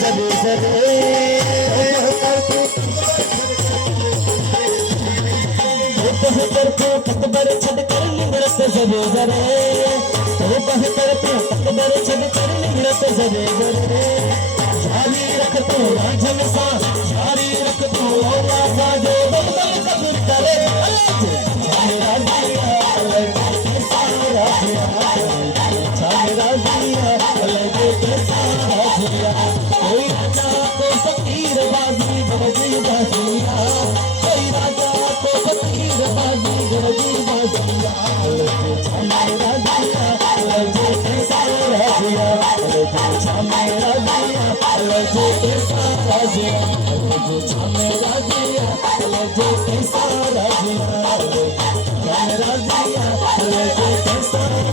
सरे सरे पकबर छद कर निगड़त सरे सरे पकबर छद कर निगड़त सरे सरे जारी रख तू रांझन सा जारी रख तू औला सा जो बदल कबूल करे मेरा दिया लगे सारा मेरा दिया लगे सारा कोई राजा को फकीर बाजी बजी बाजिया कोई राजा को फकीर बाजी बजी बाजिया मेरा दिया लगे सारा मेरा दिया लगे सारा मेरा दिया लगे सारा मेरा दिया लगे सारा